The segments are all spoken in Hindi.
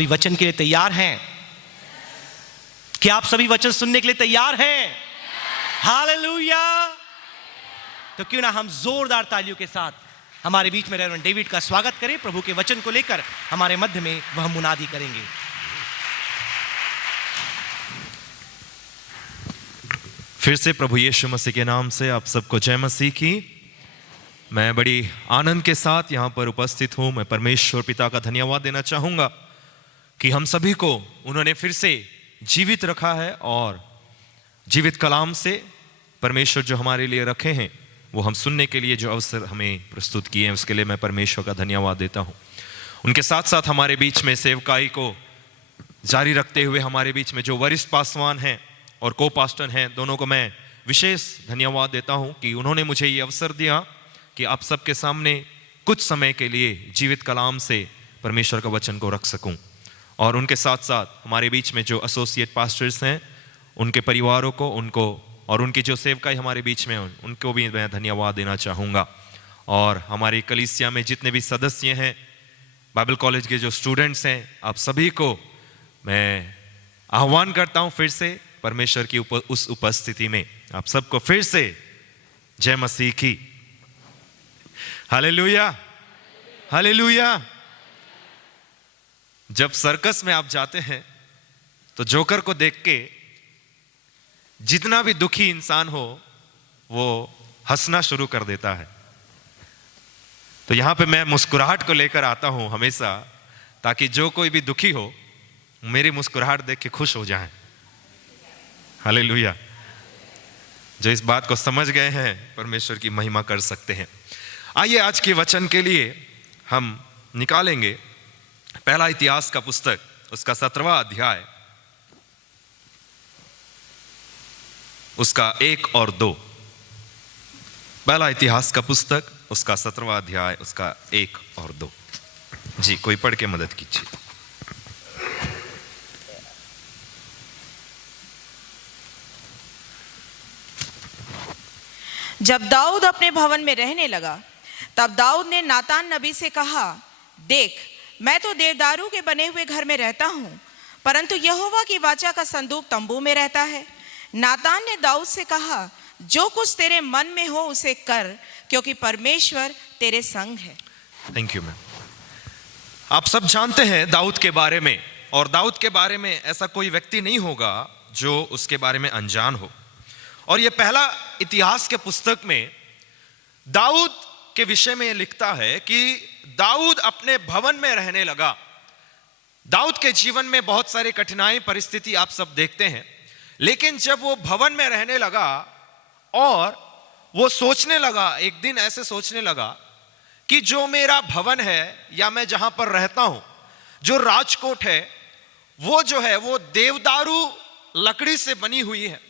सभी वचन के लिए तैयार हैं? क्या आप सभी वचन सुनने के लिए तैयार हैं? हालेलुया। तो क्यों ना हम जोरदार तालियों के साथ हमारे बीच में रेवरेंड डेविड का स्वागत करें। प्रभु के वचन को लेकर हमारे मध्य में वह मुनादी करेंगे। फिर से प्रभु यीशु मसीह के नाम से आप सबको जय मसीह की। मैं बड़ी आनंद के साथ यहाँ पर उपस्थित हूँ। मैं परमेश्वर पिता का धन्यवाद देना चाहूँगा कि हम सभी को उन्होंने फिर से जीवित रखा है और जीवित कलाम से परमेश्वर जो हमारे लिए रखे हैं वो हम सुनने के लिए जो अवसर हमें प्रस्तुत किए हैं उसके लिए मैं परमेश्वर का धन्यवाद देता हूँ। उनके साथ साथ हमारे बीच में सेवकाई को जारी रखते हुए हमारे बीच में जो वरिष्ठ पासवान हैं और को पास्टर हैं, दोनों को मैं विशेष धन्यवाद देता हूं कि उन्होंने मुझे ये अवसर दिया कि आप सबके सामने कुछ समय के लिए जीवित कलाम से परमेश्वर का वचन को रख सकूं। और उनके साथ साथ हमारे बीच में जो एसोसिएट पास्टर्स हैं, उनके परिवारों को, उनको और उनकी जो सेवकाई हमारे बीच में उनको भी मैं धन्यवाद देना चाहूँगा। और हमारी कलीसिया में जितने भी सदस्य हैं, बाइबल कॉलेज के जो स्टूडेंट्स हैं, आप सभी को मैं आह्वान करता हूँ फिर से परमेश्वर की उस उपस्थिति में आप सबको फिर से जय मसीह की। Hallelujah, hallelujah. जब सर्कस में आप जाते हैं तो जोकर को देख के जितना भी दुखी इंसान हो वो हंसना शुरू कर देता है। तो यहां पे मैं मुस्कुराहट को लेकर आता हूं हमेशा, ताकि जो कोई भी दुखी हो मेरी मुस्कुराहट देख के खुश हो जाए। हालेलुया। जो इस बात को समझ गए हैं परमेश्वर की महिमा कर सकते हैं। आइए आज के वचन के लिए हम निकालेंगे पहला इतिहास का पुस्तक, उसका 17वां अध्याय, उसका 1 और 2। पहला इतिहास का पुस्तक, उसका 17वां अध्याय, उसका 1 और 2। जी, कोई पढ़ के मदद कीजिए। जब दाऊद अपने भवन में रहने लगा तब दाऊद ने नातान नबी से कहा, देख, मैं तो देवदारू के बने हुए घर में रहता हूँ, परंतु यहोवा की वाचा का संदूक तंबू में रहता है। नातान ने दाऊद से कहा, जो कुछ तेरे मन में हो उसे कर, क्योंकि परमेश्वर तेरे संग है। Thank you ma'am. आप सब जानते हैं दाऊद के बारे में, और दाऊद के बारे में ऐसा कोई व्यक्ति नहीं होगा जो उसके बारे में अनजान हो। और यह पहला इतिहास के पुस्तक में दाऊद के विषय में लिखता है कि दाऊद अपने भवन में रहने लगा। दाऊद के जीवन में बहुत सारी कठिनाई परिस्थिति आप सब देखते हैं, लेकिन जब वो भवन में रहने लगा और वो सोचने लगा, एक दिन ऐसे सोचने लगा कि जो मेरा भवन है या मैं जहां पर रहता हूं, जो राजकोट है, वो जो है वो देवदारू लकड़ी से बनी हुई है,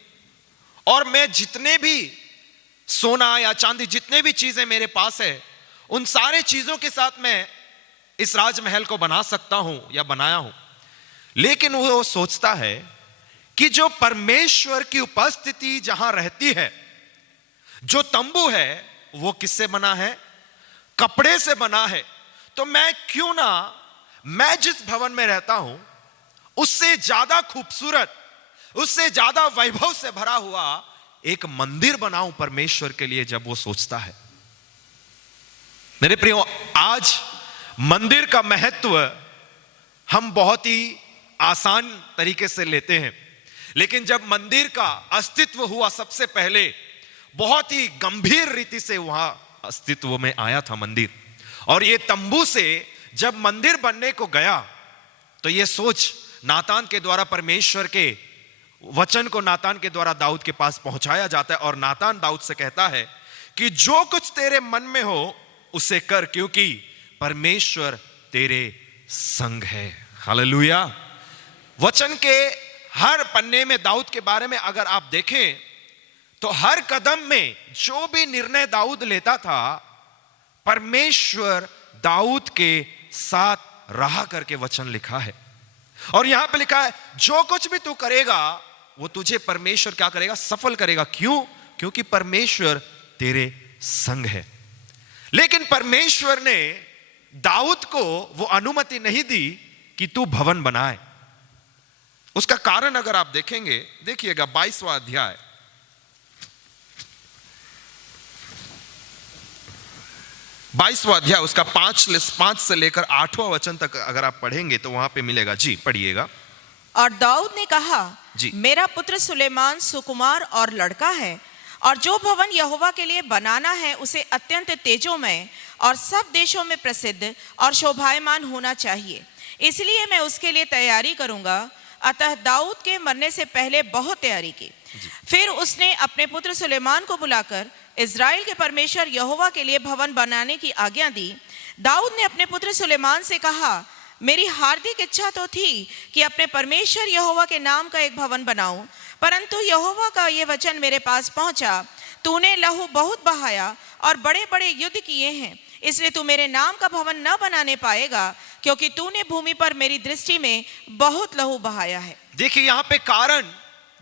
और मैं जितने भी सोना या चांदी, जितने भी चीजें मेरे पास है, उन सारे चीजों के साथ मैं इस राजमहल को बना सकता हूं या बनाया हूं। लेकिन वो सोचता है कि जो परमेश्वर की उपस्थिति जहां रहती है, जो तंबू है, वो किससे बना है? कपड़े से बना है। तो मैं क्यों ना, मैं जिस भवन में रहता हूं उससे ज्यादा खूबसूरत, उससे ज्यादा वैभव से भरा हुआ एक मंदिर बनाऊं परमेश्वर के लिए। जब वो सोचता है, मेरे प्रियो, आज मंदिर का महत्व हम बहुत ही आसान तरीके से लेते हैं, लेकिन जब मंदिर का अस्तित्व हुआ सबसे पहले बहुत ही गंभीर रीति से वहां अस्तित्व में आया था मंदिर। और ये तंबू से जब मंदिर बनने को गया तो ये सोच नातान के द्वारा, परमेश्वर के वचन को नातान के द्वारा दाऊद के पास पहुंचाया जाता है। और नातान दाऊद से कहता है कि जो कुछ तेरे मन में हो उसे कर, क्योंकि परमेश्वर तेरे संग है। हालेलुया। वचन के हर पन्ने में दाऊद के बारे में अगर आप देखें तो हर कदम में जो भी निर्णय दाऊद लेता था, परमेश्वर दाऊद के साथ रहा करके वचन लिखा है। और यहां पे लिखा है, जो कुछ भी तू करेगा वो तुझे परमेश्वर क्या करेगा? सफल करेगा। क्यों? क्योंकि परमेश्वर तेरे संग है। लेकिन परमेश्वर ने दाऊद को वो अनुमति नहीं दी कि तू भवन बनाए। उसका कारण अगर आप देखेंगे, देखिएगा 22वां अध्याय, उसका 5 से लेकर 8वां वचन तक अगर आप पढ़ेंगे तो वहां पे मिलेगा। जी पढ़िएगा। और दाऊद ने कहा, जी। मेरा पुत्र सुलेमान सुकुमार और लड़का है, और जो भवन यहोवा के लिए बनाना है उसे अत्यंत तेजोमय और सब देशों में प्रसिद्ध और शोभायमान होना चाहिए, इसलिए मैं उसके लिए तैयारी करूंगा। अतः दाऊद के मरने से पहले बहुत तैयारी की। फिर उसने अपने पुत्र सुलेमान को बुलाकर इज़राइल के परमेश्वर यहोवा के लिए भवन बनाने की आज्ञा दी। दाऊद ने अपने पुत्र सुलेमान से कहा, मेरी हार्दिक इच्छा तो थी कि अपने परमेश्वर यहोवा के नाम का एक भवन बनाऊं, परंतु यहोवा का यह वचन मेरे पास पहुंचा, तूने लहू बहुत बहाया और बड़े बड़े युद्ध किए हैं, इसलिए तू मेरे नाम का भवन न बनाने पाएगा, क्योंकि तूने भूमि पर मेरी दृष्टि में बहुत लहू बहाया है। देखिए यहां पे कारण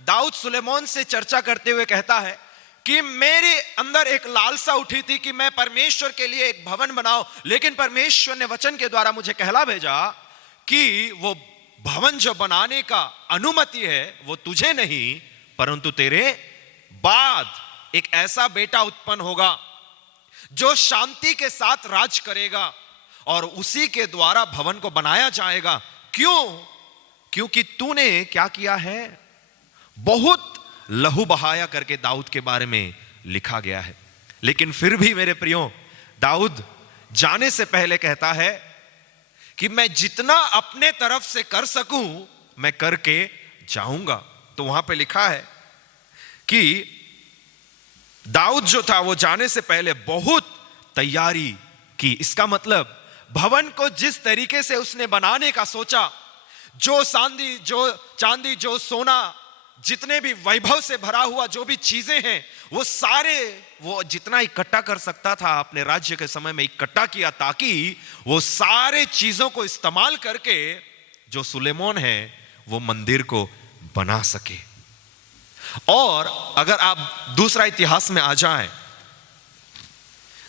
दाऊद सुलेमान से चर्चा करते हुए कहता है कि मेरे अंदर एक लालसा उठी थी कि मैं परमेश्वर के लिए एक भवन बनाऊं, लेकिन परमेश्वर ने वचन के द्वारा मुझे कहला भेजा कि वो भवन जो बनाने का अनुमति है वो तुझे नहीं परंतु तेरे बाद एक ऐसा बेटा उत्पन्न होगा जो शांति के साथ राज करेगा और उसी के द्वारा भवन को बनाया जाएगा। क्यों? क्योंकि तूने क्या किया है, बहुत लहू बहाया करके दाऊद के बारे में लिखा गया है। लेकिन फिर भी मेरे प्रियो, दाऊद जाने से पहले कहता है कि मैं जितना अपने तरफ से कर सकूं मैं करके जाऊंगा। तो वहां पे लिखा है कि दाऊद जो था वो जाने से पहले बहुत तैयारी की। इसका मतलब भवन को जिस तरीके से उसने बनाने का सोचा, जो चांदी जो सोना, जितने भी वैभव से भरा हुआ जो भी चीजें हैं वो सारे वो जितना इकट्ठा कर सकता था अपने राज्य के समय में इकट्ठा किया, ताकि वो सारे चीजों को इस्तेमाल करके जो सुलेमान है वो मंदिर को बना सके। और अगर आप दूसरा इतिहास में आ जाएं,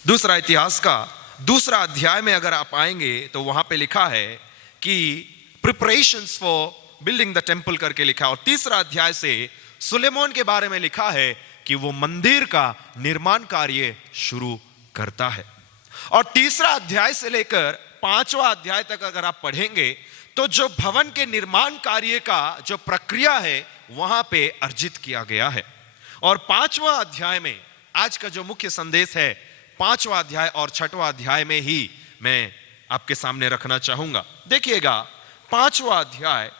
दूसरा इतिहास का दूसरा अध्याय में अगर आप आएंगे तो वहां पे लिखा है कि preparations for building the temple करके लिखा। और तीसरा अध्याय से सुलेमान के बारे में लिखा है कि वो मंदिर का निर्माण कार्य शुरू करता है। और तीसरा अध्याय से लेकर 5वां अध्याय तक अगर आप पढ़ेंगे तो जो भवन के निर्माण कार्य का जो प्रक्रिया है वहां पे अर्जित किया गया है। और 5वां अध्याय में आज का जो मुख्य संदेश है 5वां अध्याय और 6वां अध्याय में ही मैं आपके सामने रखना चाहूंगा। देखिएगा 5वां अध्याय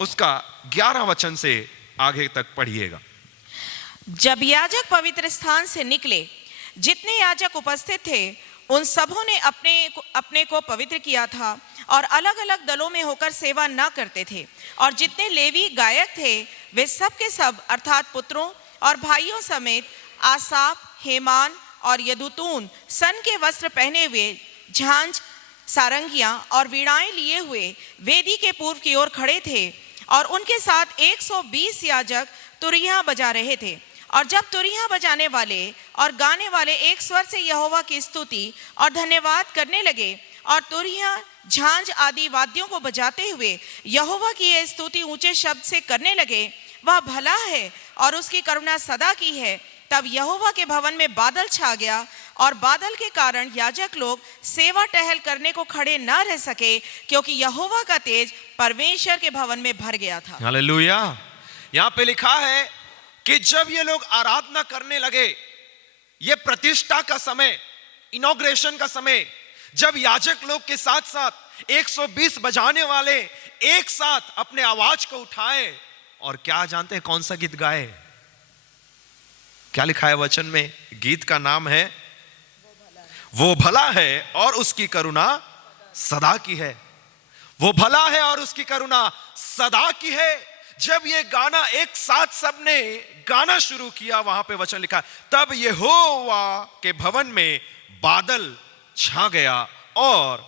उसका 11 वचन से आगे तक पढ़िएगा। जब याजक पवित्र स्थान से निकले, जितने याजक उपस्थित थे उन सबों ने अपने को पवित्र किया था और अलग अलग दलों में होकर सेवा न करते थे। और जितने लेवी गायक थे वे सब के सब अर्थात पुत्रों और भाइयों समेत आसाफ, हेमान और यदुतून सन के वस्त्र पहने हुए, झांझ, सारंगियां और वीणाएं लिए हुए वेदी के पूर्व की ओर खड़े थे। और उनके साथ 120 याजक तुरियां बजा रहे थे। और जब तुरियां बजाने वाले और गाने वाले एक स्वर से यहोवा की स्तुति और धन्यवाद करने लगे और तुरियां, झांझ आदि वाद्यों को बजाते हुए यहोवा की यह स्तुति ऊंचे शब्द से करने लगे, वह भला है और उसकी करुणा सदा की है, तब यहोवा के भवन में बादल छा गया और बादल के कारण याजक लोग सेवा टहल करने को खड़े न रह सके, क्योंकि यहोवा का तेज परमेश्वर के भवन में भर गया था। हालेलुया। यहां पे लिखा है कि जब ये लोग आराधना करने लगे, ये प्रतिष्ठा का समय, इनॉग्रेशन का समय, जब याजक लोग के साथ साथ 120 बजाने वाले एक साथ अपने आवाज को उठाए और क्या जानते हैं कौन सा गीत गाए? क्या लिखा है वचन में? गीत का नाम है वो भला है और उसकी करुणा सदा की है। वो भला है और उसकी करुणा सदा की है। जब ये गाना एक साथ सबने गाना शुरू किया, वहां पे वचन लिखा, तब यहोवा के भवन में बादल छा गया और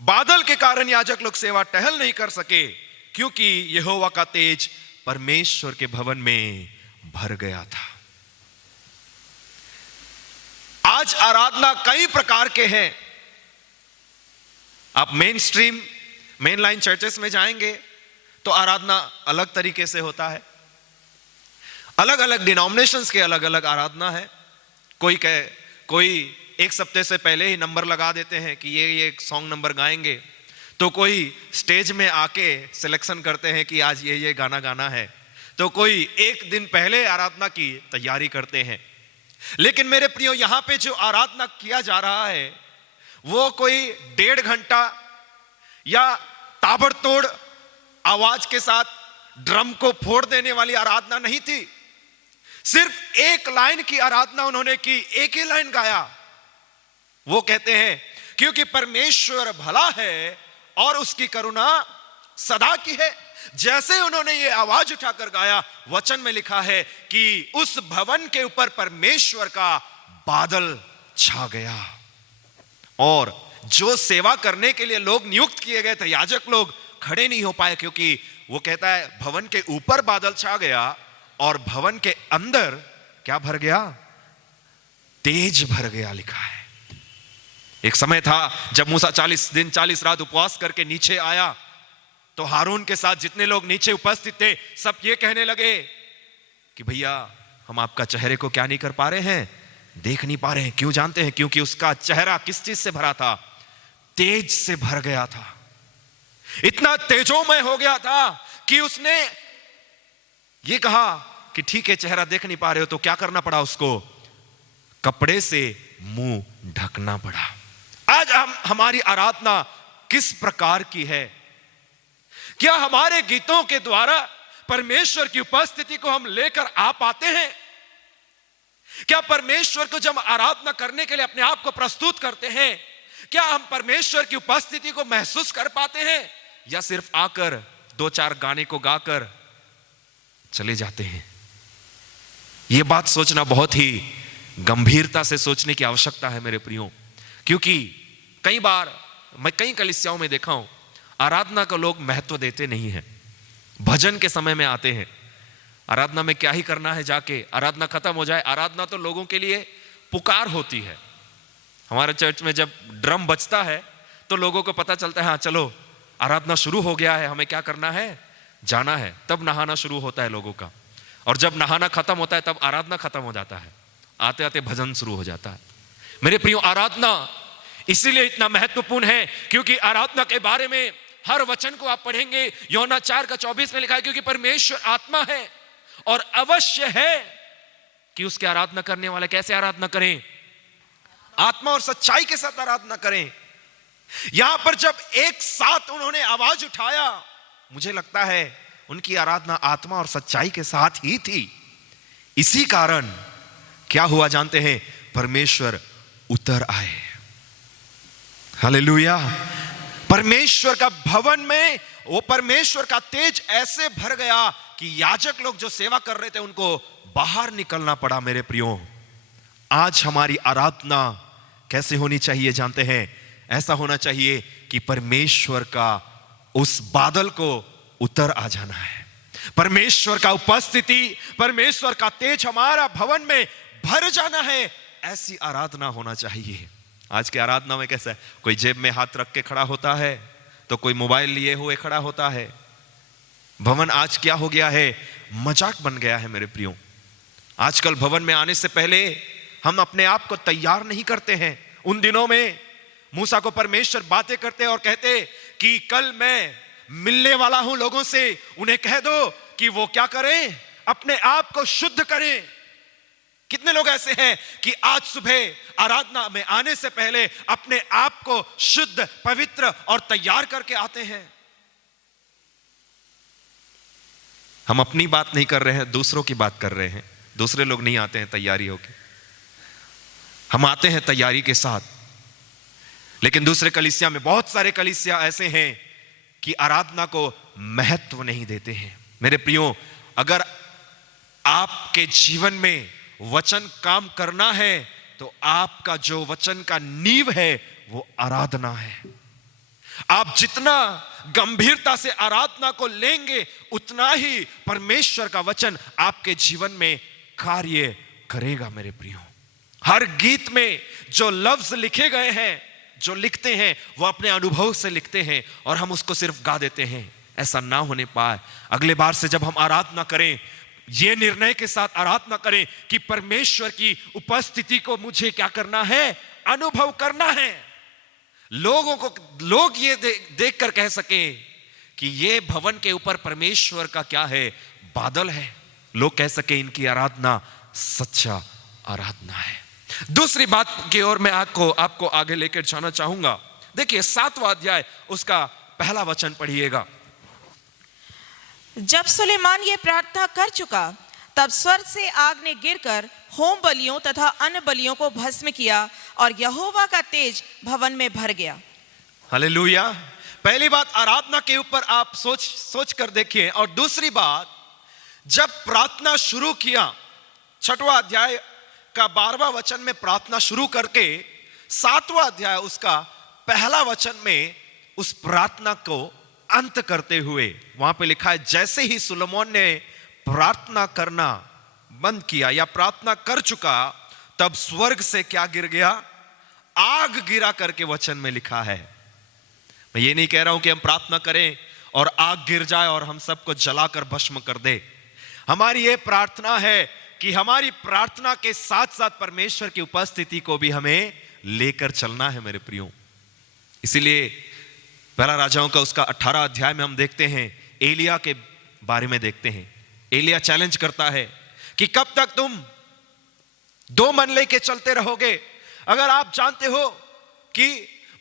बादल के कारण याजक लोग सेवा टहल नहीं कर सके, क्योंकि यहोवा का तेज परमेश्वर के भवन में भर गया था। आज आराधना कई प्रकार के हैं। आप main stream main line churches में जाएंगे तो आराधना अलग तरीके से होता है। अलग अलग डिनोमिनेशंस के अलग अलग आराधना है। कोई एक सप्ताह से पहले ही नंबर लगा देते हैं कि ये सॉन्ग नंबर गाएंगे, तो कोई स्टेज में आके सिलेक्शन करते हैं कि आज ये गाना गाना है, तो कोई एक दिन पहले आराधना की तैयारी करते हैं। लेकिन मेरे प्रियो, यहां पे जो आराधना किया जा रहा है वो कोई 1.5 घंटा या ताबड़तोड़ आवाज के साथ ड्रम को फोड़ देने वाली आराधना नहीं थी। सिर्फ एक लाइन की आराधना उन्होंने की, एक ही लाइन गाया। वो कहते हैं क्योंकि परमेश्वर भला है और उसकी करुणा सदा की है। जैसे उन्होंने ये आवाज उठाकर गाया, वचन में लिखा है कि उस भवन के ऊपर परमेश्वर का बादल छा गया। और जो सेवा करने के लिए लोग नियुक्त किए गए थे, याजक लोग, खड़े नहीं हो पाए, क्योंकि वो कहता है भवन के ऊपर बादल छा गया और भवन के अंदर क्या भर गया? तेज भर गया, लिखा है। एक समय था जब मूसा 40 दिन 40 रात उपवास करके नीचे आया, तो हारून के साथ जितने लोग नीचे उपस्थित थे सब ये कहने लगे कि भैया हम आपका चेहरे को क्या नहीं कर पा रहे हैं, देख नहीं पा रहे हैं। क्यों जानते हैं? क्योंकि उसका चेहरा किस चीज से भरा था? तेज से भर गया था। इतना तेजोमय हो गया था कि उसने ये कहा कि ठीक है, चेहरा देख नहीं पा रहे हो, तो क्या करना पड़ा उसको? कपड़े से मुंह ढकना पड़ा। आज हमारी आराधना किस प्रकार की है? क्या हमारे गीतों के द्वारा परमेश्वर की उपस्थिति को हम लेकर आ पाते हैं? क्या परमेश्वर को जब आराधना करने के लिए अपने आप को प्रस्तुत करते हैं, क्या हम परमेश्वर की उपस्थिति को महसूस कर पाते हैं, या सिर्फ आकर 2-4 गाने को गाकर चले जाते हैं? यह बात सोचना बहुत ही गंभीरता से सोचने की आवश्यकता है मेरे प्रियो, क्योंकि कई बार मैं कई कलीसियाओं में देखा हूं, आराधना को लोग महत्व देते नहीं हैं। भजन के समय में आते हैं, आराधना में क्या ही करना है, जाके आराधना खत्म हो जाए। आराधना तो लोगों के लिए पुकार होती है। हमारे चर्च में जब ड्रम बजता है तो लोगों को पता चलता है, हाँ चलो आराधना शुरू हो गया है, हमें क्या करना है? जाना है। तब नहाना शुरू होता है लोगों का, और जब नहाना खत्म होता है तब आराधना खत्म हो जाता है, आते आते भजन शुरू हो जाता है। मेरे प्रियो, आराधना इसीलिए इतना महत्वपूर्ण है क्योंकि आराधना के बारे में हर वचन को आप पढ़ेंगे, यूहन्ना 4:24 में लिखा है, क्योंकि परमेश्वर आत्मा है और अवश्य है कि उसके आराधना करने वाले कैसे आराधना करें? आत्मा और सच्चाई के साथ आराधना करें। यहां पर जब एक साथ उन्होंने आवाज उठाया, मुझे लगता है उनकी आराधना आत्मा और सच्चाई के साथ ही थी। इसी कारण क्या हुआ जानते हैं? परमेश्वर उतर आए। हालेलुया। परमेश्वर का भवन में वो परमेश्वर का तेज ऐसे भर गया कि याजक लोग जो सेवा कर रहे थे उनको बाहर निकलना पड़ा। मेरे प्रियो, आज हमारी आराधना कैसे होनी चाहिए जानते हैं? ऐसा होना चाहिए कि परमेश्वर का उस बादल को उतर आ जाना है। परमेश्वर का उपस्थिति, परमेश्वर का तेज हमारा भवन में भर जाना है। ऐसी आराधना होना चाहिए। आज की आराधना में कैसा है? कोई जेब में हाथ रख के खड़ा होता है, तो कोई मोबाइल लिए हुए खड़ा होता है। भवन आज क्या हो गया है? मजाक बन गया है मेरे प्रियो। आजकल भवन में आने से पहले हम अपने आप को तैयार नहीं करते हैं। उन दिनों में मूसा को परमेश्वर बातें करते और कहते कि कल मैं मिलने वाला हूं लोगों से, उन्हें कह दो कि वो क्या करें? अपने आप को शुद्ध करें। कितने लोग ऐसे हैं कि आज सुबह आराधना में आने से पहले अपने आप को शुद्ध, पवित्र और तैयार करके आते हैं? हम अपनी बात नहीं कर रहे हैं, दूसरों की बात कर रहे हैं। दूसरे लोग नहीं आते हैं तैयारी होके, हम आते हैं तैयारी के साथ। लेकिन दूसरे कलीसिया में बहुत सारे कलीसिया ऐसे हैं कि आराधना को महत्व नहीं देते हैं। मेरे प्रियो, अगर आपके जीवन में वचन काम करना है तो आपका जो वचन का नींव है वो आराधना है। आप जितना गंभीरता से आराधना को लेंगे उतना ही परमेश्वर का वचन आपके जीवन में कार्य करेगा। मेरे प्रियो, हर गीत में जो लफ्ज लिखे गए हैं, जो लिखते हैं वो अपने अनुभव से लिखते हैं और हम उसको सिर्फ गा देते हैं। ऐसा ना होने पाए। अगले बार से जब हम आराधना करें, ये निर्णय के साथ आराधना करें कि परमेश्वर की उपस्थिति को मुझे क्या करना है, अनुभव करना है। लोग ये देख कर कह सके कि ये भवन के ऊपर परमेश्वर का क्या है, बादल है। लोग कह सके इनकी आराधना सच्चा आराधना है। दूसरी बात की ओर मैं आपको आगे लेकर जाना चाहूंगा। देखिए 7वां अध्याय उसका पहला वचन पढ़िएगा। जब सुलेमान ये प्रार्थना कर चुका, तब स्वर्ग से आग ने गिरकर होम बलियों तथा अन्य बलियों को भस्म किया और यहोवा का तेज भवन में भर गया। हालेलुया। पहली बात आराधना के ऊपर आप सोच कर देखिए। और दूसरी बात, जब प्रार्थना शुरू किया, 6वां अध्याय का 12वां वचन में प्रार्थना शुरू करके 7वां अध्याय उसका पहला वचन में उस प्रार्थना को अंत करते हुए वहां पे लिखा है, जैसे ही सुलेमान ने प्रार्थना करना बंद किया या प्रार्थना कर चुका, तब स्वर्ग से क्या गिर गया, आग गिरा करके वचन में लिखा है। मैं ये नहीं कह रहा हूं कि हम प्रार्थना करें और आग गिर जाए और हम सबको जलाकर भस्म कर दे। हमारी ये प्रार्थना है कि हमारी प्रार्थना के साथ साथ परमेश्वर की उपस्थिति को भी हमें लेकर चलना है मेरे प्रियो। इसीलिए पहला राजाओं का उसका 18 अध्याय में हम देखते हैं, एलिया के बारे में देखते हैं। एलिया चैलेंज करता है कि कब तक तुम दो मन लेके चलते रहोगे। अगर आप जानते हो कि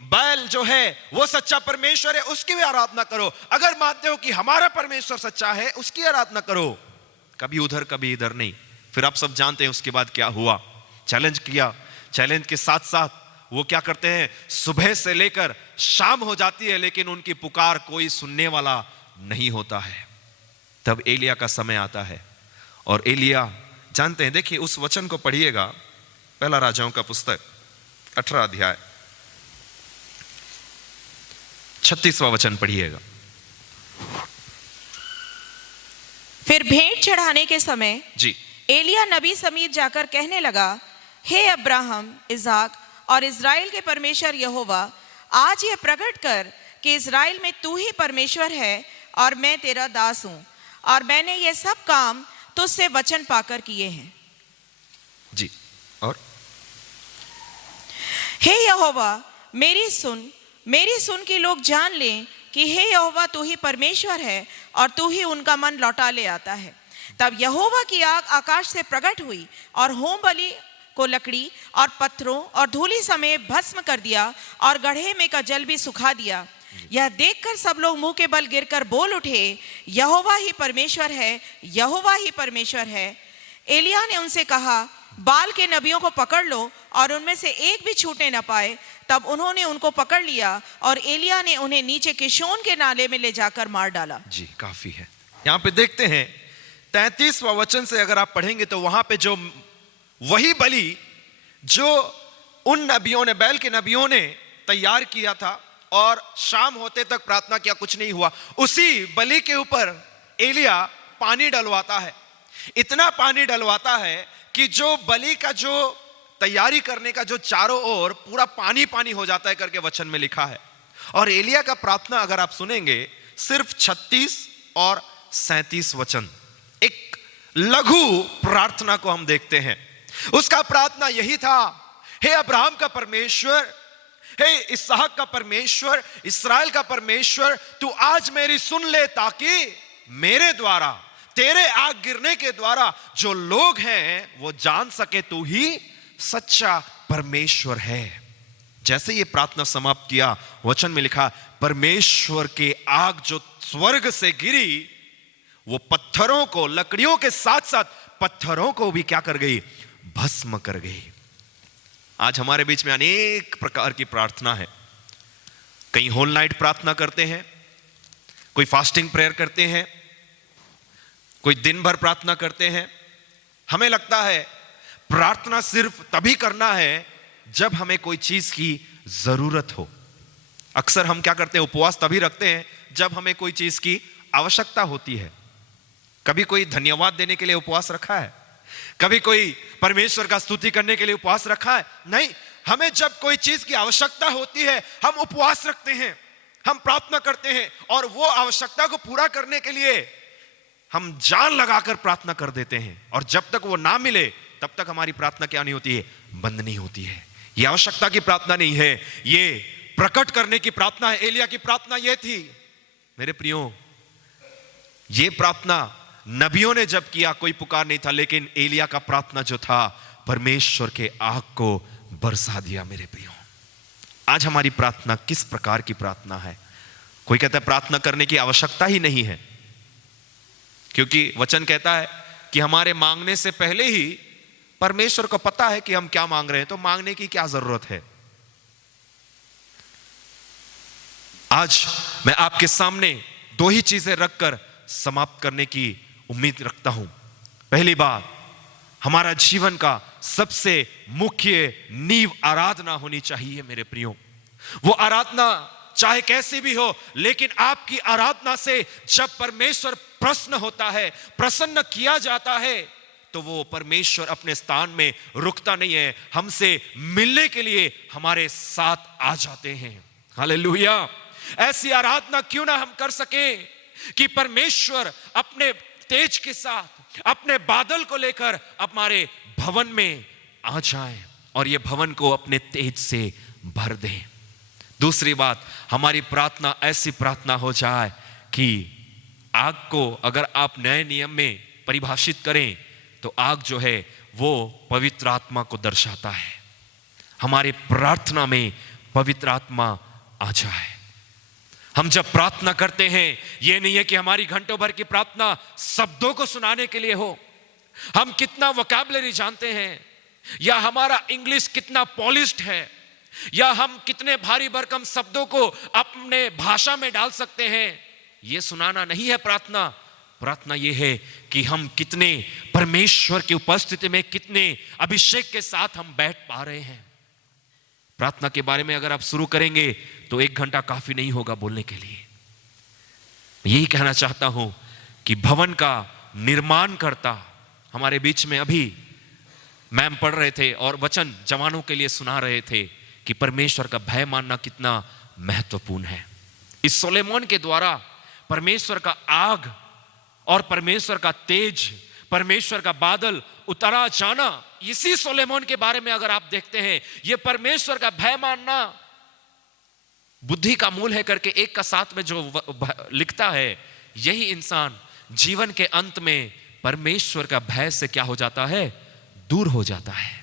बैल जो है वो सच्चा परमेश्वर है, उसकी भी आराधना करो। अगर मानते हो कि हमारा परमेश्वर सच्चा है, उसकी आराधना करो। कभी उधर कभी इधर नहीं। फिर आप सब जानते हैं उसके बाद क्या हुआ। चैलेंज किया, चैलेंज के साथ साथ वो क्या करते हैं, सुबह से लेकर शाम हो जाती है लेकिन उनकी पुकार कोई सुनने वाला नहीं होता है। तब एलिया का समय आता है और एलिया जानते हैं, देखिए उस वचन को पढ़िएगा, पहला राजाओं का पुस्तक 18 अध्याय 36वां वचन पढ़िएगा। फिर भेंट चढ़ाने के समय जी, एलिया नबी समीप जाकर कहने लगा, हे अब्राहम, इसाक और इज़राइल के परमेश्वर यहोवा, आज ये प्रकट कर कि इज़राइल में तू ही परमेश्वर है और मैं तेरा दास हूं, और मैंने ये सब काम तुझसे वचन पाकर किए हैं। जी, और हे यहोवा, मेरी सुन कि लोग जान लें कि हे यहोवा तू ही परमेश्वर है और तू ही उनका मन लौटा ले आता है। तब यहोवा की आग आकाश से प्रकट हुई और होम बलि को लकड़ी और पत्थरों और धूलि समेत भस्म कर दिया और गड्ढे में का जल भी सुखा दिया। यह देखकर सब लोग मुंह के बल गिरकर बोल उठे, यहोवा ही परमेश्वर है, यहोवा ही परमेश्वर है। एलिया ने उनसे कहा, बाल के नबियों को पकड़ लो और उनमें से एक भी छूटने न पाए। तब उन्होंने उनको पकड़ लिया और एलिया ने उन्हें नीचे किशोन के नाले में ले जाकर मार डाला। जी, काफी है। यहां पे देखते हैं 33वां वचन से अगर आप पढ़ेंगे तो वहां पे जो वही बलि जो उन नबियों ने, बैल के नबियों ने तैयार किया था और शाम होते तक प्रार्थना किया, कुछ नहीं हुआ, उसी बलि के ऊपर एलिया पानी डलवाता है। इतना पानी डलवाता है कि जो बलि का जो तैयारी करने का जो चारों ओर पूरा पानी पानी हो जाता है करके वचन में लिखा है। और एलिया का प्रार्थना अगर आप सुनेंगे, सिर्फ 36 और 37 वचन, एक लघु प्रार्थना को हम देखते हैं। उसका प्रार्थना यही था, हे अब्राहम का परमेश्वर, हे इसहाक का परमेश्वर, इस्राएल का परमेश्वर, तू आज मेरी सुन ले ताकि मेरे द्वारा, तेरे आग गिरने के द्वारा जो लोग हैं वो जान सके तू ही सच्चा परमेश्वर है। जैसे ये प्रार्थना समाप्त किया, वचन में लिखा, परमेश्वर के आग जो स्वर्ग से गिरी वो पत्थरों को, लकड़ियों के साथ साथ पत्थरों को भी क्या कर गई, भस्म कर गई। आज हमारे बीच में अनेक प्रकार की प्रार्थना है। कई होल नाइट प्रार्थना करते हैं, कोई फास्टिंग प्रेयर करते हैं, कोई दिन भर प्रार्थना करते हैं। हमें लगता है प्रार्थना सिर्फ तभी करना है जब हमें कोई चीज की जरूरत हो। अक्सर हम क्या करते हैं, उपवास तभी रखते हैं जब हमें कोई चीज की आवश्यकता होती है। कभी कोई धन्यवाद देने के लिए उपवास रखा है? कभी कोई परमेश्वर का स्तुति करने के लिए उपवास रखा है? नहीं। हमें जब कोई चीज की आवश्यकता होती है, हम उपवास रखते हैं, हम प्रार्थना करते हैं, और वो आवश्यकता को पूरा करने के लिए हम जान लगाकर प्रार्थना कर देते हैं, और जब तक वो ना मिले तब तक हमारी प्रार्थना क्या नहीं होती है? बंद नहीं होती है। ये आवश्यकता की प्रार्थना नहीं है, ये प्रकट करने की प्रार्थना है। एलिया की प्रार्थना ये थी मेरे प्रियो, ये प्रार्थना नबियों ने जब किया कोई पुकार नहीं था, लेकिन एलिया का प्रार्थना जो था, परमेश्वर के आग को बरसा दिया। मेरे प्रियो, आज हमारी प्रार्थना किस प्रकार की प्रार्थना है? कोई कहता है प्रार्थना करने की आवश्यकता ही नहीं है, क्योंकि वचन कहता है कि हमारे मांगने से पहले ही परमेश्वर को पता है कि हम क्या मांग रहे हैं, तो मांगने की क्या जरूरत है? आज मैं आपके सामने दो ही चीजें रखकर समाप्त करने की उम्मीद रखता हूं। पहली बात, हमारा जीवन का सबसे मुख्य नींव आराधना होनी चाहिए। मेरे प्रियो, वो आराधना चाहे कैसी भी हो, लेकिन आपकी आराधना से जब परमेश्वर प्रसन्न होता है, प्रसन्न किया जाता है, तो वो परमेश्वर अपने स्थान में रुकता नहीं है, हमसे मिलने के लिए हमारे साथ आ जाते हैं। हालेलुया। ऐसी आराधना क्यों ना हम कर सके कि परमेश्वर अपने तेज के साथ, अपने बादल को लेकर हमारे भवन में आ जाए और ये भवन को अपने तेज से भर दे। दूसरी बात, हमारी प्रार्थना ऐसी प्रार्थना हो जाए कि आग को अगर आप नए नियम में परिभाषित करें तो आग जो है वो पवित्र आत्मा को दर्शाता है। हमारी प्रार्थना में पवित्र आत्मा आ जाए। हम जब प्रार्थना करते हैं, ये नहीं है कि हमारी घंटों भर की प्रार्थना शब्दों को सुनाने के लिए हो, हम कितना वोकैबुलरी जानते हैं, या हमारा इंग्लिश कितना पॉलिश्ड है, या हम कितने भारी भरकम शब्दों को अपने भाषा में डाल सकते हैं, ये सुनाना नहीं है प्रार्थना। प्रार्थना ये है कि हम कितने परमेश्वर की उपस्थिति में, कितने अभिषेक के साथ हम बैठ पा रहे हैं। प्रार्थना के बारे में अगर आप शुरू करेंगे तो 1 घंटा काफी नहीं होगा बोलने के लिए। यही कहना चाहता हूं कि भवन का निर्माण करता हमारे बीच में अभी मैम पढ़ रहे थे और वचन जवानों के लिए सुना रहे थे कि परमेश्वर का भय मानना कितना महत्वपूर्ण है। इस सोलोमन के द्वारा परमेश्वर का आग और परमेश्वर का तेज, परमेश्वर का बादल उतरा जाना, इसी सोलोमन के बारे में अगर आप देखते हैं, यह परमेश्वर का भय मानना बुद्धि का मूल है करके 1 का 7 में जो लिखता है, यही इंसान जीवन के अंत में परमेश्वर का भय से क्या हो जाता है? दूर हो जाता है।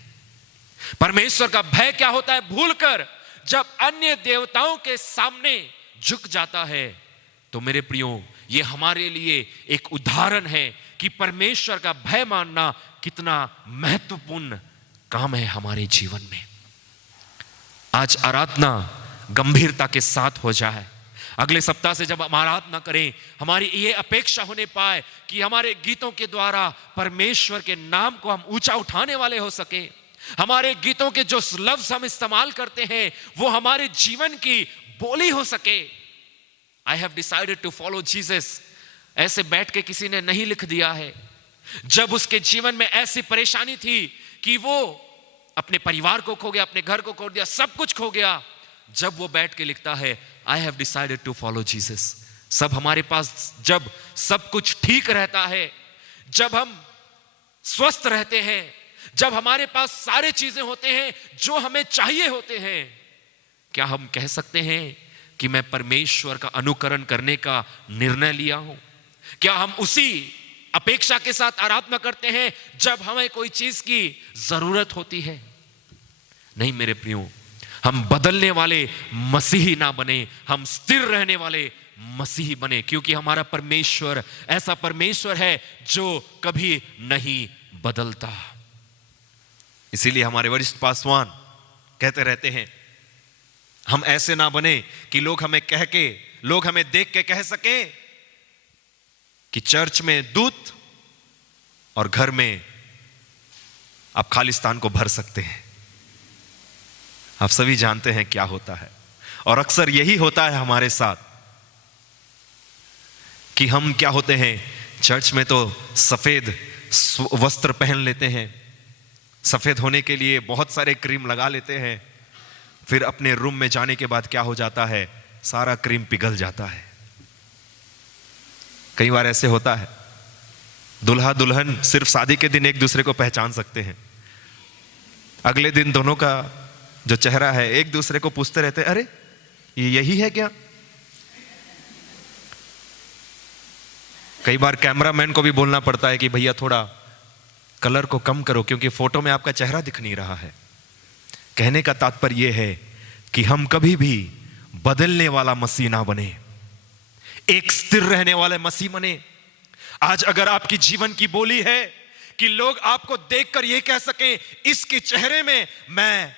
परमेश्वर का भय क्या होता है? भूलकर जब अन्य देवताओं के सामने झुक जाता है। तो मेरे प्रियो, ये हमारे लिए एक उदाहरण है कि परमेश्वर का भय मानना कितना महत्वपूर्ण काम है हमारे जीवन में। आज आराधना गंभीरता के साथ हो जाए। अगले सप्ताह से जब हम आराधना करें, हमारी ये अपेक्षा होने पाए कि हमारे गीतों के द्वारा परमेश्वर के नाम को हम ऊंचा उठाने वाले हो सके। हमारे गीतों के जो लफ्ज हम इस्तेमाल करते हैं वो हमारे जीवन की बोली हो सके। I have decided to follow Jesus, ऐसे बैठ के किसी ने नहीं लिख दिया है। जब उसके जीवन में ऐसी परेशानी थी कि वो अपने परिवार को खो गया, अपने घर को खो दिया, सब कुछ खो गया, जब वो बैठ के लिखता है I have decided to follow Jesus। सब हमारे पास जब सब कुछ ठीक रहता है, जब हम स्वस्थ रहते हैं, जब हमारे पास सारे चीजें होते हैं जो हमें चाहिए होते हैं, क्या हम कह सकते हैं कि मैं परमेश्वर का अनुकरण करने का निर्णय लिया हूं? क्या हम उसी अपेक्षा के साथ आराधना करते हैं जब हमें कोई चीज की जरूरत होती है? नहीं मेरे प्रियो, हम बदलने वाले मसीही ना बने, हम स्थिर रहने वाले मसीही बने, क्योंकि हमारा परमेश्वर ऐसा परमेश्वर है जो कभी नहीं बदलता। इसीलिए हमारे वरिष्ठ पासवान कहते रहते हैं, हम ऐसे ना बने कि लोग हमें देख के कह सके कि चर्च में दूत और घर में आप खालिस्तान को भर सकते हैं। आप सभी जानते हैं क्या होता है, और अक्सर यही होता है हमारे साथ कि हम क्या होते हैं, चर्च में तो सफेद वस्त्र पहन लेते हैं, सफेद होने के लिए बहुत सारे क्रीम लगा लेते हैं, फिर अपने रूम में जाने के बाद क्या हो जाता है, सारा क्रीम पिघल जाता है। कई बार ऐसे होता है, दुल्हा दुल्हन सिर्फ शादी के दिन एक दूसरे को पहचान सकते हैं, अगले दिन दोनों का जो चेहरा है एक दूसरे को पूछते रहते हैं, अरे ये यही है क्या? कई बार कैमरामैन को भी बोलना पड़ता है कि भैया थोड़ा कलर को कम करो, क्योंकि फोटो में आपका चेहरा दिख नहीं रहा है। कहने का तात्पर्य यह है कि हम कभी भी बदलने वाला मसीह ना बने, एक स्थिर रहने वाले मसीह बने। आज अगर आपकी जीवन की बोली है कि लोग आपको देखकर यह कह सकें, इसके चेहरे में मैं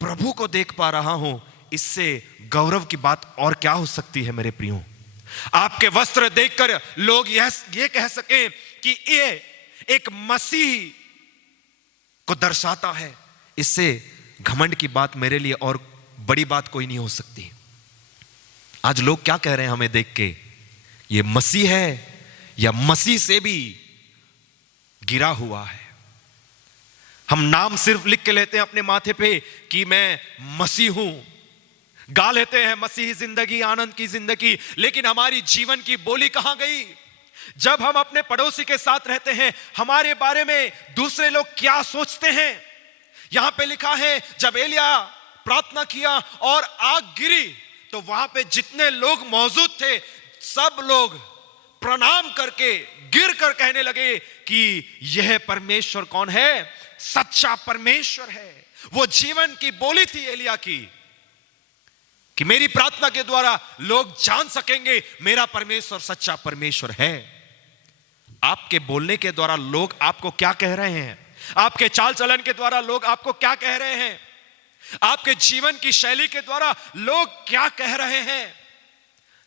प्रभु को देख पा रहा हूं, इससे गौरव की बात और क्या हो सकती है मेरे प्रियो। आपके वस्त्र देखकर लोग ये कह सकें कि ये एक मसीह को दर्शाता है, इससे घमंड की बात मेरे लिए और बड़ी बात कोई नहीं हो सकती। आज लोग क्या कह रहे हैं हमें देख के, ये मसीह है या मसीह से भी गिरा हुआ है। हम नाम सिर्फ लिख के लेते हैं अपने माथे पे कि मैं मसीह हूं, गा लेते हैं मसीही जिंदगी, आनंद की जिंदगी, लेकिन हमारी जीवन की बोली कहां गई? जब हम अपने पड़ोसी के साथ रहते हैं, हमारे बारे में दूसरे लोग क्या सोचते हैं? यहां पे लिखा है जब एलिया प्रार्थना किया और आग गिरी तो वहां पे जितने लोग मौजूद थे सब लोग प्रणाम करके गिर कर कहने लगे कि यह परमेश्वर कौन है? सच्चा परमेश्वर है। वो जीवन की बोली थी एलिया की कि मेरी प्रार्थना के द्वारा लोग जान सकेंगे मेरा परमेश्वर सच्चा परमेश्वर है। आपके बोलने के द्वारा लोग आपको क्या कह रहे हैं? आपके चाल चलन के द्वारा लोग आपको क्या कह रहे हैं? आपके जीवन की शैली के द्वारा लोग क्या कह रहे हैं?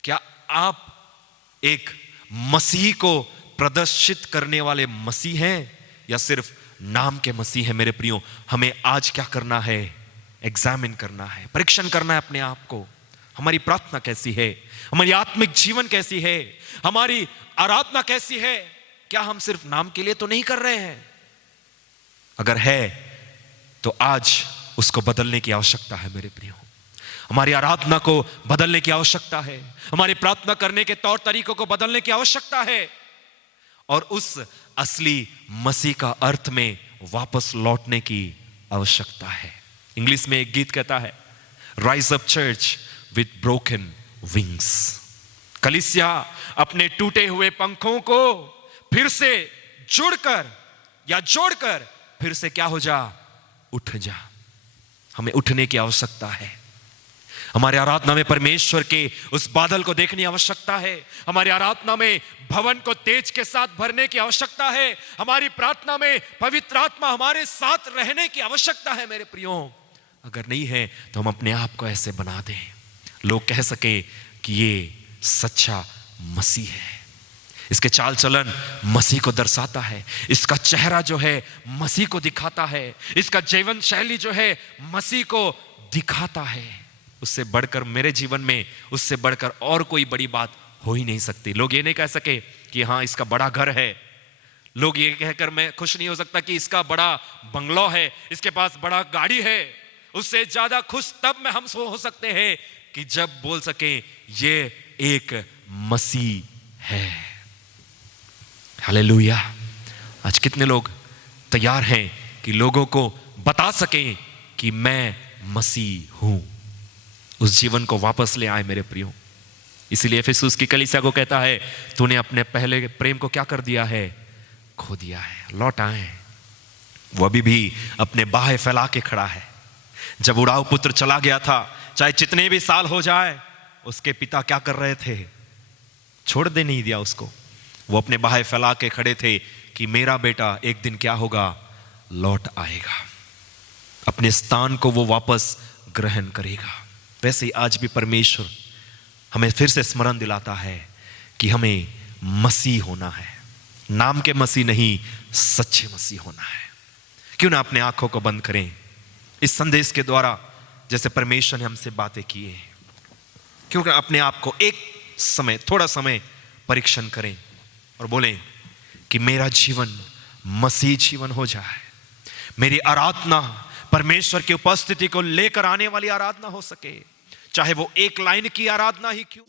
क्या आप एक मसीह को प्रदर्शित करने वाले मसीह हैं या सिर्फ नाम के मसीह हैं? मेरे प्रियो, हमें आज क्या करना है? एग्जामिन करना है, परीक्षण करना है अपने आप को। हमारी प्रार्थना कैसी है? हमारी आत्मिक जीवन कैसी है? हमारी आराधना कैसी है? क्या हम सिर्फ नाम के लिए तो नहीं कर रहे हैं? अगर है तो आज उसको बदलने की आवश्यकता है मेरे प्रियो। हमारी आराधना को बदलने की आवश्यकता है, हमारी प्रार्थना करने के तौर तरीकों को बदलने की आवश्यकता है और उस असली मसीह का अर्थ में वापस लौटने की आवश्यकता है। इंग्लिश में एक गीत कहता है, rise up church with broken wings. कलीसिया अपने टूटे हुए पंखों को फिर से जुड़कर या जोड़कर फिर से क्या हो जा? उठ जा। हमें उठने की आवश्यकता है। हमारे आराधना में परमेश्वर के उस बादल को देखने की आवश्यकता है। हमारी आराधना में भवन को तेज के साथ भरने की आवश्यकता है। हमारी प्रार्थना में पवित्र आत्मा हमारे साथ रहने की आवश्यकता है मेरे प्रियो। अगर नहीं है तो हम अपने आप को ऐसे बना दें, लोग कह सके कि ये सच्चा मसीह है। इसके चाल चलन मसीह को दर्शाता है, इसका चेहरा जो है मसीह को दिखाता है, इसका जीवन शैली जो है मसीह को दिखाता है। उससे बढ़कर मेरे जीवन में उससे बढ़कर और कोई बड़ी बात हो ही नहीं सकती। लोग ये नहीं कह सके कि हाँ इसका बड़ा घर है, लोग ये कहकर मैं खुश नहीं हो सकता कि इसका बड़ा बंगलो है, इसके पास बड़ा गाड़ी है। उससे ज्यादा खुश तब में हम हो सकते हैं कि जब बोल सके ये एक मसीह है। हालेलुया। आज कितने लोग तैयार हैं कि लोगों को बता सकें कि मैं मसीह हूं? उस जीवन को वापस ले आए मेरे प्रियो। इसीलिए इफिसुस की कलीसिया को कहता है, तूने अपने पहले प्रेम को क्या कर दिया है? खो दिया है। लौट आए। वो अभी भी अपने बाहें फैला के खड़ा है। जब उड़ाऊ पुत्र चला गया था, चाहे जितने भी साल हो जाए, उसके पिता क्या कर रहे थे? छोड़ दे नहीं दिया उसको। वो अपने बाहें फैला के खड़े थे कि मेरा बेटा एक दिन क्या होगा? लौट आएगा, अपने स्थान को वो वापस ग्रहण करेगा। वैसे ही आज भी परमेश्वर हमें फिर से स्मरण दिलाता है कि हमें मसीह होना है। नाम के मसीह नहीं, सच्चे मसीह होना है। क्यों ना अपने आंखों को बंद करें इस संदेश के द्वारा, जैसे परमेश्वर ने हमसे बातें की है। क्योंकि अपने आप को एक समय, थोड़ा समय परीक्षण करें और बोलें कि मेरा जीवन मसीह जीवन हो जाए। मेरी आराधना परमेश्वर की उपस्थिति को लेकर आने वाली आराधना हो सके, चाहे वो एक लाइन की आराधना ही क्यों।